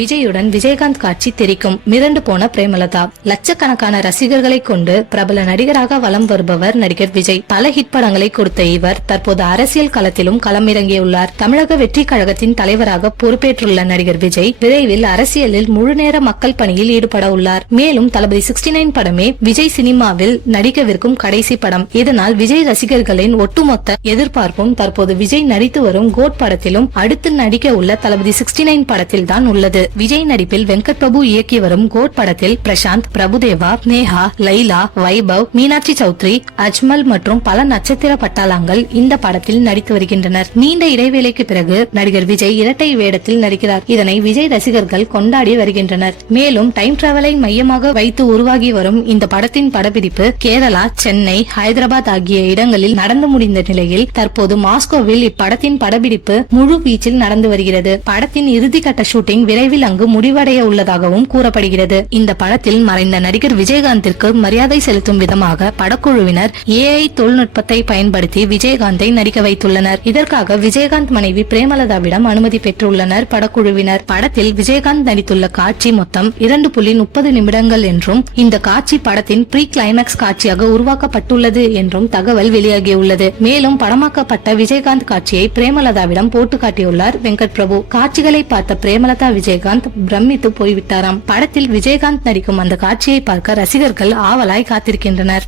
விஜயுடன் விஜயகாந்த் காட்சி தெரிக்கும். மிரண்டு போன பிரேமலதா. லட்சக்கணக்கான ரசிகர்களை கொண்டு பிரபல நடிகராக வலம் வருபவர் நடிகர் விஜய். பல ஹிட் படங்களை கொடுத்த இவர் தற்போது அரசியல் களத்திலும் களமிறங்கியுள்ளார். தமிழக வெற்றி கழகத்தின் தலைவராக பொறுப்பேற்றுள்ள நடிகர் விஜய் விரைவில் அரசியலில் முழுநேர மக்கள் பணியில் ஈடுபட உள்ளார். மேலும் தளபதி 69 படமே விஜய் சினிமாவில் நடிக்கவிருக்கும் கடைசி படம். இதனால் விஜய் ரசிகர்களின் ஒட்டுமொத்த எதிர்பார்ப்பும் தற்போது விஜய் நடித்து வரும் கோட் படத்திலும் அடுத்து நடிக்க உள்ள தளபதி 69 படத்தில் தான் உள்ளது. விஜய் நடிப்பில் வெங்கட் பிரபு இயக்கி வரும் கோட் படத்தில் பிரசாந்த், பிரபுதேவா, நேஹா, லைலா, வைபவ், மீனாட்சி சௌத்ரி, அஜ்மல் மற்றும் பல நட்சத்திர பட்டாளங்கள் இந்த படத்தில் நடித்து வருகின்றனர். நீண்ட இடைவேளைக்கு பிறகு நடிகர் விஜய் இரட்டை வேடத்தில் நடிக்கிறார். இதனை விஜய் ரசிகர்கள் கொண்டாடி வருகின்றனர். மேலும் டைம் டிராவலை மையமாக வைத்து உருவாகி வரும் இந்த படத்தின் படப்பிடிப்பு கேரளா, சென்னை, ஹைதராபாத் ஆகிய இடங்களில் நடந்து முடிந்த நிலையில் தற்போது மாஸ்கோவில் இப்படத்தின் படப்பிடிப்பு முழு வீச்சில் நடந்து வருகிறது. படத்தின் இறுதிக்கட்ட ஷூட்டிங் விரைவில் அங்கு முடிவடைய உள்ளதாகவும் கூறப்படுகிறது. இந்த படத்தில் மறைந்த நடிகர் விஜயகாந்திற்கு மரியாதை செலுத்தும் விதமாக படக்குழுவினர் AI தொழில்நுட்பத்தை பயன்படுத்தி விஜயகாந்தை நடிக்க வைத்துள்ளனர். இதற்காக விஜயகாந்த் மனைவி பிரேமலதாவிடம் அனுமதி பெற்றுள்ளனர் படக்குழுவினர். படத்தில் விஜயகாந்த் நடித்துள்ள காட்சி மொத்தம் 2.30 நிமிடங்கள் என்றும் இந்த காட்சி படத்தின் ப்ரீ கிளைமேக்ஸ் காட்சியாக உருவாக்கப்பட்டுள்ளது என்றும் தகவல் வெளியாகியுள்ளது. மேலும் படமாக்கப்பட்ட விஜயகாந்த் காட்சியை பிரேமலதாவிடம் போட்டு காட்டியுள்ளார் வெங்கட் பிரபு. காட்சிகளை பார்த்த பிரேமலதா விஜயகாந்த் பிரமித்து போய்விட்டாராம். படத்தில் விஜயகாந்த் நடிக்கும் அந்த காட்சியை பார்க்க ரசிகர்கள் ஆவலாய் காத்திருக்கின்றனர்.